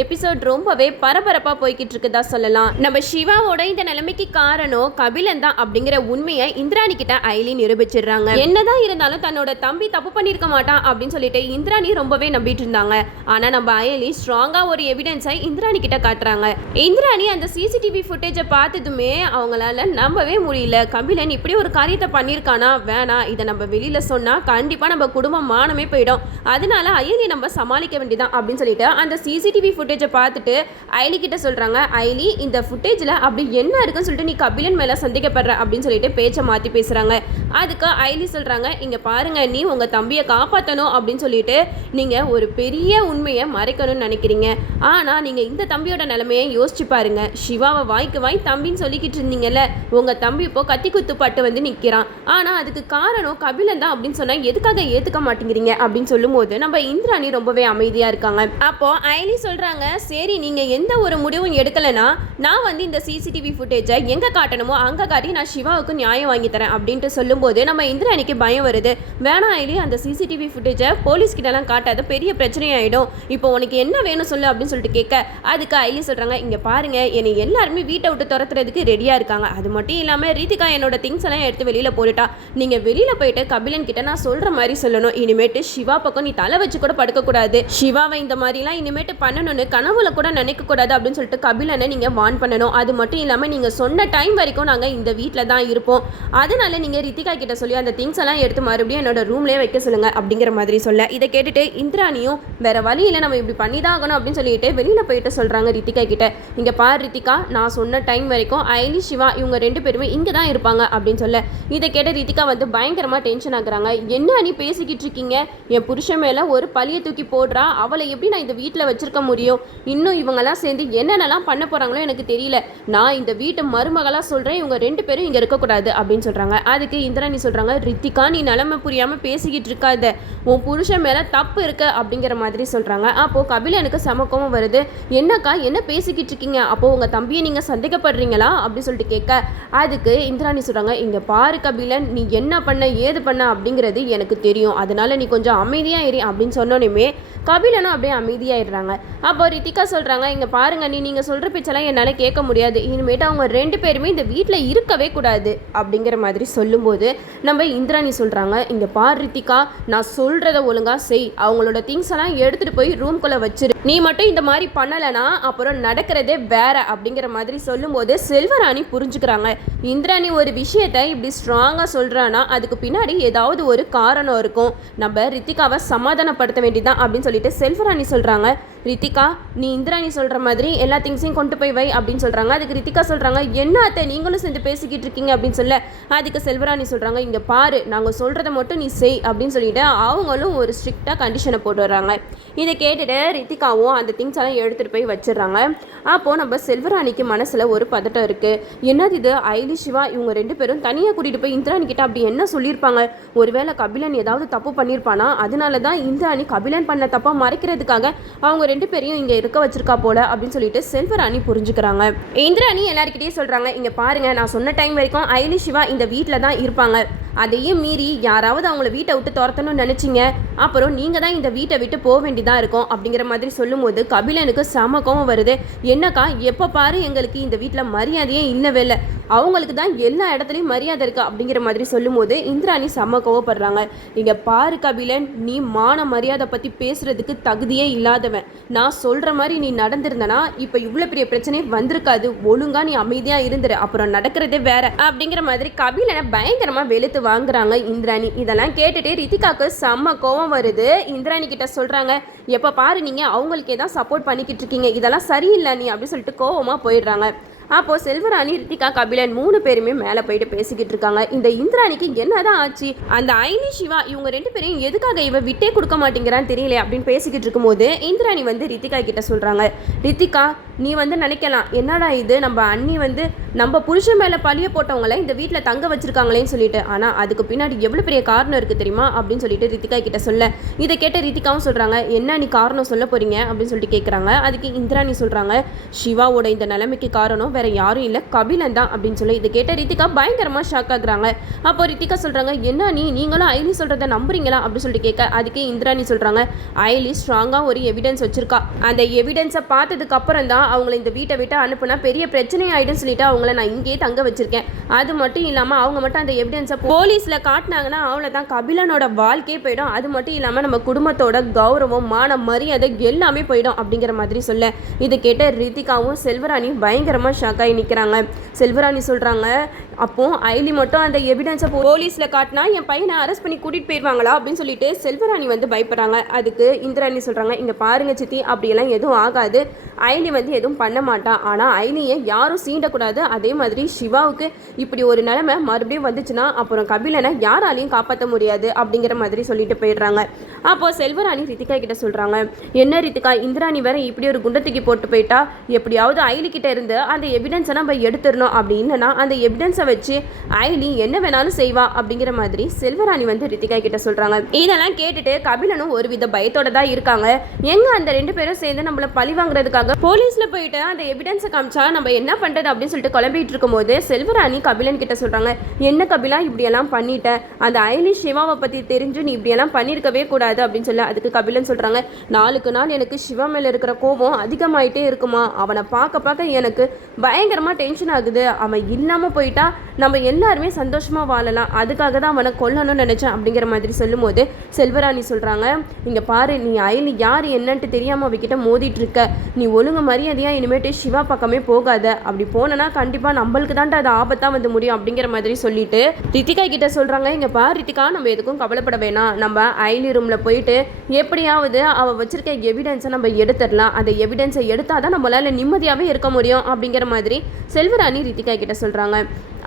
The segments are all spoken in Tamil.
எபிசோட் ரொம்பவே பரபரப்பாக போய்கிட்டு இருக்குதா சொல்லலாம். நம்ம சிவாவோட இந்த நிலைமைக்கு காரணம் கபிலன் தான் அப்படிங்கிற உண்மையை இந்திராணி கிட்ட ஐலி நிரூபிச்சிடுறாங்க. என்னதான் இருந்தாலும் தன்னோட தம்பி தப்பு பண்ணியிருக்க மாட்டான் அப்படின்னு சொல்லிட்டு இந்திராணி ரொம்பவே நம்பிட்டு இருந்தாங்க. ஆனா நம்ம அயலி ஸ்ட்ராங்கா ஒரு எவிடன்ஸை இந்திராணி கிட்ட காட்டுறாங்க. இந்திராணி அந்த சிசிடிவி ஃபுட்டேஜை பார்த்ததுமே அவங்களால நம்பவே முடியல. கபிலன் இப்படி ஒரு காரியத்தை பண்ணியிருக்கானா? வேணாம் இதை நம்ம வெளியில சொன்னா கண்டிப்பா நம்ம குடும்பம் மானமே போயிடும். அதனால அயலி நம்ம சமாளிக்க வேண்டியதான் அப்படின்னு சொல்லிட்டு அந்த சிசிடிவி ஃபுட்டேஜை பார்த்துட்டு ஐலி கிட்ட சொல்கிறாங்க ஐலி இந்த ஃபுட்டேஜில் அப்படி என்ன இருக்குன்னு சொல்லிட்டு நீ கபிலன் மேலே சந்தேகப்படுற அப்படின்னு சொல்லிட்டு பேச்சை மாற்றி பேசுகிறாங்க அதுக்கு ஐலி சொல்கிறாங்க இங்கே பாருங்க நீ உங்கள் தம்பியை காப்பாற்றணும் அப்படின்னு சொல்லிட்டு நீங்கள் ஒரு பெரிய உண்மையை மறைக்கணும்னு நினைக்கிறீங்க. ஆனால் நீங்கள் இந்த தம்பியோட நிலைமையை யோசிச்சு பாருங்க. சிவாவை வாய்க்கு வாய் தம்பின்னு சொல்லிக்கிட்டு இருந்தீங்கல்ல உங்கள் தம்பி இப்போ கத்தி குத்து பட்டு வந்து நிற்கிறான் ஆனால் அதுக்கு காரணம் கபிலன் தான் அப்படின்னு சொன்னால் எதுக்காக ஏற்றுக்க மாட்டேங்கிறீங்க? அப்படின்னு சொல்லும்போது நம்ம இந்திராணி ரொம்பவே அமைதியாக இருக்காங்க. அப்போ ஐலி சொல்கிறாங்க சரி நீங்கள் எந்த ஒரு முடிவும் எடுக்கலைன்னா நான் வந்து இந்த சிசிடிவி ஃபுட்டேஜை எங்கே காட்டணுமோ அங்கே காட்டி நான் சிவாவுக்கு நியாயம் வாங்கி தரேன் அப்படின்ட்டு சொல்லும் வரும்போது நம்ம இந்திராணிக்கு பயம் வருது. வேணாம் ஐலி அந்த சிசிடிவி ஃபுட்டேஜை போலீஸ் கிட்டலாம் காட்டாத பெரிய பிரச்சனையாயிடும். இப்போ உனக்கு என்ன வேணும் சொல்லு அப்படின்னு சொல்லிட்டு கேட்க அதுக்கு ஐலி சொல்கிறாங்க இங்கே பாருங்க என்னை எல்லாருமே வீட்டை விட்டு துரத்துறதுக்கு ரெடியாக இருக்காங்க. அது மட்டும் இல்லாமல் ரீதிகா என்னோட திங்ஸ் எல்லாம் எடுத்து வெளியில் போட்டுட்டா. நீங்கள் வெளியில் போயிட்டு கபிலன் கிட்ட நான் சொல்கிற மாதிரி சொல்லணும். இனிமேட்டு சிவா பக்கம் நீ தலை வச்சு கூட படுக்கக்கூடாது. சிவாவை இந்த மாதிரிலாம் இனிமேட்டு பண்ணணும்னு கனவுல கூட நினைக்கக்கூடாது அப்படின்னு சொல்லிட்டு கபிலனை நீங்கள் வான் பண்ணணும். அது மட்டும் இல்லாமல் நீங்கள் சொன்ன டைம் வரைக்கும் நாங்கள் இந்த வீட்டில் தான் இருப்போம். அதனால நீங்கள் ரித்திகா கிட்ட சொல்லி அந்த திங்ஸ் எல்லாம் எடுத்து மறுபடியும் என்னோட ரூம்லேயே வைக்க சொல்லுங்க அப்படிங்கிற மாதிரி சொல்ல. இதை கேட்டுட்டு இந்திராணியும் வேற வழி இல்லை நம்ம இப்படி பண்ணி தான் ஆகணும் அப்படின்னு சொல்லிட்டு வெளியில் போயிட்டு சொல்கிறாங்க ரித்திகா கிட்ட. இங்கே பார் ரித்திகா நான் சொன்ன டைம் வரைக்கும் ஐலி சிவா இவங்க ரெண்டு பேருமே இங்கே தான் இருப்பாங்க அப்படின்னு சொல்ல. இதை கேட்ட ரித்திகா வந்து பயங்கரமாக டென்ஷன் ஆகுறாங்க. என்ன நீ பேசிக்கிட்டு இருக்கீங்க? என் புருஷன் மேலே ஒரு பழியை தூக்கி போடுறா அவளை எப்படி நான் இந்த வீட்டில் வச்சிருக்க முடியும்? இன்னும் இவங்கெல்லாம் சேர்ந்து என்னென்னலாம் பண்ண போகிறாங்களோ எனக்கு தெரியல. நான் இந்த வீட்டு மருமகளாக சொல்கிறேன் இவங்க ரெண்டு பேரும் இங்கே இருக்கக்கூடாது அப்படின்னு சொல்கிறாங்க அதுக்கு இந்த இந்திராணி சொல்கிறாங்க ரித்திகா நீ நிலமை புரியாமல் பேசிக்கிட்டு இருக்காத. உன் புருஷன் மேலே தப்பு இருக்கு அப்படிங்கிற மாதிரி சொல்கிறாங்க அப்போது கபிலனுக்கு சமக்கமும் வருது. என்னக்கா என்ன பேசிக்கிட்டு இருக்கீங்க? அப்போது உங்கள் தம்பியை நீங்கள் சந்தேகப்படுறீங்களா? அப்படின்னு சொல்லிட்டு கேட்க அதுக்கு இந்திராணி சொல்கிறாங்க இங்கே பாரு கபிலன் நீ என்ன பண்ண ஏது பண்ண? அப்படிங்கிறது எனக்கு தெரியும். அதனால நீ கொஞ்சம் அமைதியாக இரு அப்படின்னு சொன்னோன்னே கபிலனும் அப்படியே அமைதியாயிடுறாங்க. அப்போ ரித்திகா சொல்கிறாங்க இங்கே பாருங்க நீ நீங்கள் சொல்கிற பேச்செல்லாம் என்னால் கேட்க முடியாது. இனிமேட்டு அவங்க ரெண்டு பேருமே இந்த வீட்டில் இருக்கவே கூடாது. அப்படிங்கிற மாதிரி சொல்லும்போது நம்ம இந்திராணி சொல்கிறாங்க இங்கே பார் ரித்திகா நான் சொல்கிறத ஒழுங்காக செய். அவங்களோட திங்ஸ் எல்லாம் எடுத்துகிட்டு போய் ரூம்குள்ளே வச்சிரு. நீ மட்டும் இந்த மாதிரி பண்ணலைன்னா அப்புறம் நடக்கிறதே வேற அப்படிங்கிற மாதிரி சொல்லும்போது செல்வராணி புரிஞ்சுக்கிறாங்க. இந்திராணி ஒரு விஷயத்தை இப்படி ஸ்ட்ராங்காக சொல்கிறான்னா அதுக்கு பின்னாடி ஏதாவது ஒரு காரணம் இருக்கும். நம்ம ரித்திகாவை சமாதானப்படுத்த வேண்டியதான் அப்படின்னு சொல்லிட்டு செல்வராணி சொல்கிறாங்க ரித்திகா நீ இந்திராணி சொல்கிற மாதிரி எல்லா திங்ஸையும் கொண்டு போய் வை அப்படின்னு சொல்கிறாங்க அதுக்கு ரித்திகா சொல்கிறாங்க என்ன அத்தை நீங்களும் சேர்ந்து பேசிக்கிட்டு இருக்கீங்க அப்படின்னு சொல்ல அதுக்கு செல்வராணி சொல்கிறாங்க இங்கே பாரு நாங்கள் சொல்கிறத மட்டும் நீ செய் அப்படின்னு சொல்லிட்டு அவங்களும் ஒரு ஸ்ட்ரிக்டாக கண்டிஷனை போட்டு வர்றாங்க. இதை கேட்டுட்டு ரித்திகாவும் அந்த திங்ஸ் எல்லாம் எடுத்துகிட்டு போய் வச்சிடுறாங்க. அப்போது நம்ம செல்வராணிக்கு மனசில் ஒரு பதட்டம் இருக்குது என்னது இது? ஐலி சிவா இவங்க ரெண்டு பேரும் தனியாக கூட்டிகிட்டு போய் இந்திராணி கிட்ட அப்படி என்ன சொல்லியிருப்பாங்க? ஒருவேளை கபிலன் ஏதாவது தப்பு பண்ணியிருப்பானா? அதனால தான் இந்திராணி கபிலன் பண்ண தப்பை மறைக்கிறதுக்காக அவங்க ரெண்டு பேரையும் இங்கே இருக்க வச்சிருக்கா போல அப்படின்னு சொல்லிட்டு செல்வராணி புரிஞ்சுக்கிறாங்க. இந்திராணி எல்லாருக்கிட்டையும் சொல்கிறாங்க இங்கே பாருங்க நான் சொன்ன டைம் வரைக்கும் அயலி சிவா இந்த வீட்டில் தான் இருப்பாங்க. அதையும் மீறி யாராவது அவங்கள வீட்டை விட்டு துரத்தணும்னு நினச்சிங்க அப்புறம் நீங்கள் தான் இந்த வீட்டை விட்டு போக வேண்டியதாக இருக்கும் அப்படிங்கிற மாதிரி சொல்லும்போது கபிலனுக்கு சம கோவம் வருது. என்னக்கா எப்போ பாரு எங்களுக்கு இந்த வீட்டில் மரியாதையே இல்லவே இல்லை. அவங்களுக்கு தான் எல்லா இடத்துலையும் மரியாதை இருக்கா அப்படிங்கிற மாதிரி சொல்லும்போது இந்திராணி செம்ம கோவப்படுறாங்க. இங்கே பாரு கபிலன் நீ மான மரியாதை பற்றி பேசுகிறதுக்கு தகுதியே இல்லாதவன். நான் சொல்கிற மாதிரி நீ நடந்திருந்தனா இப்போ இவ்வளோ பெரிய பிரச்சனை வந்திருக்காது. ஒழுங்கா நீ அமைதியாக இருந்துரு. அப்புறம் நடக்கிறதே வேற. அப்படிங்கிற மாதிரி கபிலனை பயங்கரமாக வெளுத்து வாங்குறாங்க இந்திராணி. இதெல்லாம் கேட்டுட்டு ரித்திகாக்கு செம்ம கோவம் வருது. இந்திராணி கிட்ட சொல்கிறாங்க எப்போ பாரு நீங்கள் அவங்களுக்கே தான் சப்போர்ட் பண்ணிக்கிட்டு இருக்கீங்க. இதெல்லாம் சரியில்லை நீ. அப்படின்னு சொல்லிட்டு கோவமாக போயிடுறாங்க. அப்போ செல்வராணி ரித்திகா கபிலன் மூணு பேருமே மேலே போயிட்டு பேசிக்கிட்டு இருக்காங்க. இந்த இந்திராணிக்கு என்னதான் ஆச்சு? அந்த ஐனி சிவா இவங்க ரெண்டு பேரையும் எதுக்காக இவ விட்டே கொடுக்க மாட்டேங்கிறான்னு தெரியல அப்படின்னு பேசிக்கிட்டு இருக்கும்போது இந்திராணி வந்து ரித்திகா கிட்ட சொல்றாங்க. ரித்திகா நீ வந்து நினைக்கலாம் என்னடா இது? நம்ம அண்ணி வந்து நம்ம புருஷன் மேலே பழிய போட்டவங்கள இந்த வீட்டில் தங்க வச்சுருக்காங்களேன்னு சொல்லிட்டு ஆனால் அதுக்கு பின்னாடி எவ்வளோ பெரிய காரணம் இருக்குது தெரியுமா? அப்படின்னு சொல்லிட்டு ரித்திகா கிட்ட சொல்ல. இதை கேட்ட ரித்திகாவும் சொல்கிறாங்க என்ன நீ காரணம் சொல்ல போகிறீங்க அப்படின்னு சொல்லிட்டு கேட்குறாங்க அதுக்கு இந்திராணி சொல்கிறாங்க சிவாவோட இந்த நிலைமைக்கு காரணம் வேறு யாரும் இல்லை கபிலன் தான். அப்படின்னு சொல்லி இதை கேட்ட ரித்திகா பயங்கரமாக ஷாக் ஆகுறாங்க. அப்போ ரித்திகா சொல்கிறாங்க என்ன நீ? நீங்களும் ஐலி சொல்கிறத நம்புறீங்களா? அப்படின்னு சொல்லிட்டு கேட்க அதுக்கு இந்திராணி சொல்கிறாங்க ஐலி ஸ்ட்ராங்காக ஒரு எவிடன்ஸ் வச்சுருக்கா. அந்த எவிடன்ஸை பார்த்ததுக்கு அப்புறம் தான் அவங்கள இந்த வீட்டை விட்டு அனுப்புனா பெரிய பிரச்சனை ஆயிடும்னு சொல்லிட்டு அவங்கள நான் இங்கேயே தங்க வச்சிருக்கேன். அது மட்டும் இல்லாமல் அவங்க மட்டும் அந்த எவிடன்ஸை போலீஸில் காட்டினாங்கன்னா அவ்வளோதான் கபிலனோட வாழ்க்கையே போயிடும். அது மட்டும் இல்லாமல் நம்ம குடும்பத்தோட கௌரவம் மான மரியாதை எல்லாமே போயிடும் அப்படிங்கிற மாதிரி சொல்ல. இது கேட்ட ரித்திகாவும் செல்வராணியும் பயங்கரமாக ஷாக் ஆகி நிற்கிறாங்க செல்வராணி சொல்கிறாங்க அப்போ ஐலி மட்டும் அந்த எவிடன்ஸை போலீஸில் காட்டினா என் பையனை அரெஸ்ட் பண்ணி கூட்டிகிட்டு போயிடுவாங்களா அப்படின்னு சொல்லிட்டு செல்வராணி வந்து பயப்படுறாங்க. அதுக்கு இந்திராணி சொல்கிறாங்க இங்கே பாருங்க சித்தி அப்படியெல்லாம் எதுவும் ஆகாது. ஐலி வந்து எதுவும் பண்ண மாட்டான். ஆனால் ஐனியை யாரும் சீண்டக்கூடாது. அதே மாதிரி சிவாவுக்கு இப்படி ஒரு நிலைமை மறுபடியும் வந்துச்சுன்னா அப்புறம் கபிலனை யாராலையும் காப்பாற்ற முடியாது அப்படிங்கிற மாதிரி சொல்லிட்டு போயிடுறாங்க. அப்போ செல்வராணி ரித்திகா கிட்ட சொல்கிறாங்க என்ன ரித்திகா இந்திராணி வேற இப்படி ஒரு குண்டத்துக்கு போட்டு போயிட்டா? எப்படியாவது ஐலி கிட்ட இருந்து அந்த எவிடன்ஸை நம்ம எடுத்துடணும் அப்படின்னா அந்த எவிடன்ஸை வச்சு ஐலி என்ன வேணாலும் செய்வா அப்படிங்கிற மாதிரி செல்வராணி வந்து ரித்திகா கிட்ட சொல்கிறாங்க இதெல்லாம் கேட்டுட்டு கபிலனும் ஒரு வித பயத்தோட தான் இருக்காங்க. எங்க அந்த ரெண்டு பேரும் சேர்ந்து நம்மள பழி வாங்குறதுக்காக போலீஸ்ல போயிட்டு அந்த எவிடன்ஸை காமிச்சா நம்ம என்ன பண்ணுறது அப்படின்னு சொல்லிட்டு குழம்பிட்டு இருக்கும்போது செல்வராணி கபிலன் கிட்ட சொல்கிறாங்க என்ன கபிலா இப்படியெல்லாம் பண்ணிட்ட? அந்த அயலி சிவாவை பற்றி தெரிஞ்சு நீ இப்படியெல்லாம் பண்ணியிருக்கவே கூடாது அப்படின்னு சொல்லி அதுக்கு கபிலன் சொல்கிறாங்க நாளுக்கு நாள் எனக்கு சிவா மேலே இருக்கிற கோபம் அதிகமாயிட்டே இருக்குமா? அவனை பார்க்க பார்க்க எனக்கு பயங்கரமாக டென்ஷன் ஆகுது. அவன் இல்லாமல் போயிட்டா நம்ம எல்லாருமே சந்தோஷமாக வாழலாம். அதுக்காக தான் அவனை கொல்லணும்னு நினச்சேன் அப்படிங்கிற மாதிரி சொல்லும்போது செல்வராணி சொல்கிறாங்க இங்கே பாரு நீ அயலி யார் என்னன்ட்டு தெரியாமல் அவகிட்ட மோதிட்டு இருக்க. நீ ஒழுங்கு உடனடியாக இனிமேட்டு சிவா பக்கமே போகாத. அப்படி போனனா கண்டிப்பாக நம்மளுக்கு தான்ட்டு அது ஆபத்தாக வந்து முடியும் அப்படிங்கிற மாதிரி சொல்லிட்டு ரித்திகா கிட்ட சொல்கிறாங்க இங்கே பா ரித்திகா நம்ம எதுக்கும் கவலைப்பட வேணாம். நம்ம ஐலி ரூமில் போயிட்டு எப்படியாவது அவள் வச்சிருக்க எவிடன்ஸை நம்ம எடுத்துடலாம். அந்த எவிடன்ஸை எடுத்தால் தான் நம்மளால் நிம்மதியாகவே இருக்க முடியும் அப்படிங்கிற மாதிரி செல்வராணி ரித்திகா கிட்ட சொல்கிறாங்க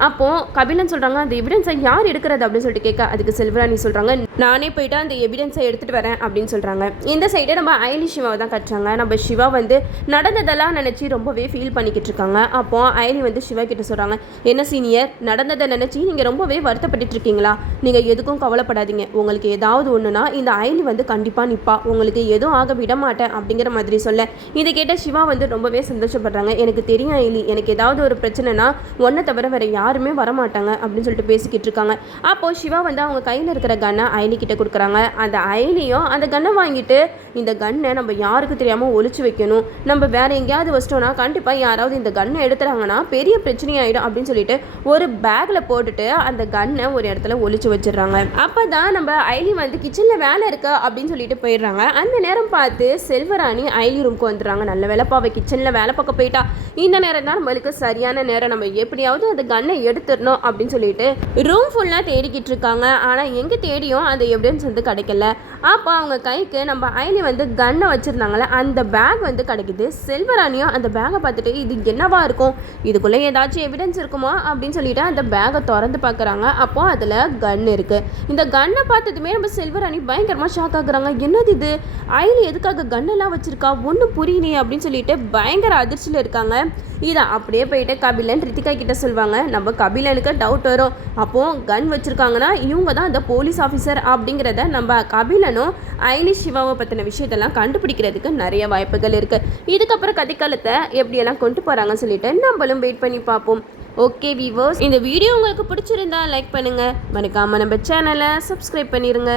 அப்போது கபிலன் சொல்கிறாங்க அந்த எவிடன்ஸை யார் எடுக்கிறது? அப்படின்னு சொல்லிட்டு கேட்க அதுக்கு செல்வராணி சொல்கிறாங்க நானே போயிட்டு அந்த எவிடன்ஸை எடுத்துகிட்டு வரேன் அப்படின்னு சொல்கிறாங்க இந்த சைடு நம்ம அயலி சிவாவை தான் கட்டுறாங்க. நம்ம சிவா வந்து நடந்ததெல்லாம் நினச்சி ரொம்பவே ஃபீல் பண்ணிக்கிட்டு இருக்காங்க. அப்போது அயலி வந்து சிவா கிட்ட சொல்கிறாங்க என்ன சீனியர் நடந்ததை நினச்சி நீங்கள் ரொம்பவே வருத்தப்பட்டுட்டு இருக்கீங்களா? நீங்கள் எதுக்கும் கவலைப்படாதீங்க. உங்களுக்கு ஏதாவது ஒன்றுனா இந்த அயலி வந்து கண்டிப்பாக நிற்பா உங்களுக்கு எதுவும் ஆக விட மாட்டேன் அப்படிங்கிற மாதிரி சொல்ல. இதை கேட்ட சிவா வந்து ரொம்பவே சந்தோஷப்படுறாங்க. எனக்கு தெரியும் அயலி. எனக்கு ஏதாவது ஒரு பிரச்சனைனா ஒன்றை தவிர வேற யாருமே வரமாட்டாங்க அப்படின்னு சொல்லிட்டு பேசிக்கிட்டு இருக்காங்க. அப்போது சிவா வந்து அவங்க கையில் இருக்கிற கன்னை அயனி கிட்ட கொடுக்குறாங்க. அந்த ஐலியும் அந்த கன்னை வாங்கிட்டு இந்த கன்னை நம்ம யாருக்கு தெரியாமல் ஒழிச்சு வைக்கணும்? நம்ம வேற எங்கேயாவது வச்சிட்டோம்னா கண்டிப்பாக யாராவது இந்த கன்னை எடுத்துறாங்கன்னா பெரிய பிரச்சனையாயிடும் அப்படின்னு சொல்லிட்டு ஒரு பேக்கில் போட்டுட்டு அந்த கன்னை ஒரு இடத்துல ஒழிச்சு வச்சிடுறாங்க. அப்போ தான் நம்ம ஐலி வந்து கிச்சனில் வேலை இருக்கு அப்படின்னு சொல்லிட்டு போயிடுறாங்க. அந்த நேரம் பார்த்து செல்வராணி ஐலி ரூம்க்கு வந்துடுறாங்க. நல்ல வேலைப்பா அவள் கிச்சனில் வேலை பார்க்க போயிட்டா. இந்த நேரம் தான் நம்மளுக்கு சரியான நேரம். நம்ம எப்படியாவது அந்த கன்னை எடுத்துடணும் அப்படின்னு சொல்லிட்டு ரூம் ஃபுல்லாக தேடிக்கிட்டு இருக்காங்க. ஆனால் எங்கே தேடியும் அந்த எவிடன்ஸ் வந்து கிடைக்கல. அப்போ அவங்க கைக்கு நம்ம ஐலி வந்து கன்னை வச்சுருந்தாங்களே அந்த பேக் வந்து கிடைக்குது. செல்வராணியும் அந்த பேக்கை பார்த்துட்டு இது என்னவா இருக்கும்? இதுக்குள்ளே ஏதாச்சும் எவிடன்ஸ் இருக்குமா? அப்படின்னு சொல்லிட்டு அந்த பேக்கை திறந்து பார்க்குறாங்க. அப்போது அதில் கன் இருக்குது இந்த கன்னை பார்த்ததுமே நம்ம செல்வராணி பயங்கரமாக ஷாக் ஆகுறாங்க. என்னது இது? ஐலி எதுக்காக கன்னெல்லாம் வச்சுருக்கா? ஒன்றும் புரியலையே அப்படின்னு சொல்லிட்டு பயங்கர அதிர்ச்சியில் இருக்காங்க. இதை அப்படியே போயிட்டு கபிலன் ரித்திகா கிட்ட சொல்லுவாங்க நம்ம கபிலனுக்கு டவுட் வரும். அப்போ கன் வச்சிருக்காங்கன்னா இவங்க தான் அந்த போலீஸ் ஆஃபீஸர் அப்படிங்கிறத நம்ம கபிலனும் ஐலி சிவாவை பற்றின விஷயத்தெல்லாம் கண்டுபிடிக்கிறதுக்கு நிறைய வாய்ப்புகள் இருக்கு. இதுக்கப்புறம் கதைக்காலத்தை எப்படியெல்லாம் கொண்டு போறாங்கன்னு சொல்லிட்டு நம்மளும் வெயிட் பண்ணி பார்ப்போம். ஓகே வீவர்ஸ் இந்த வீடியோ உங்களுக்கு பிடிச்சிருந்தா லைக் பண்ணுங்க. மறக்காம நம்ம சேனலை சப்ஸ்கிரைப் பண்ணிருங்க.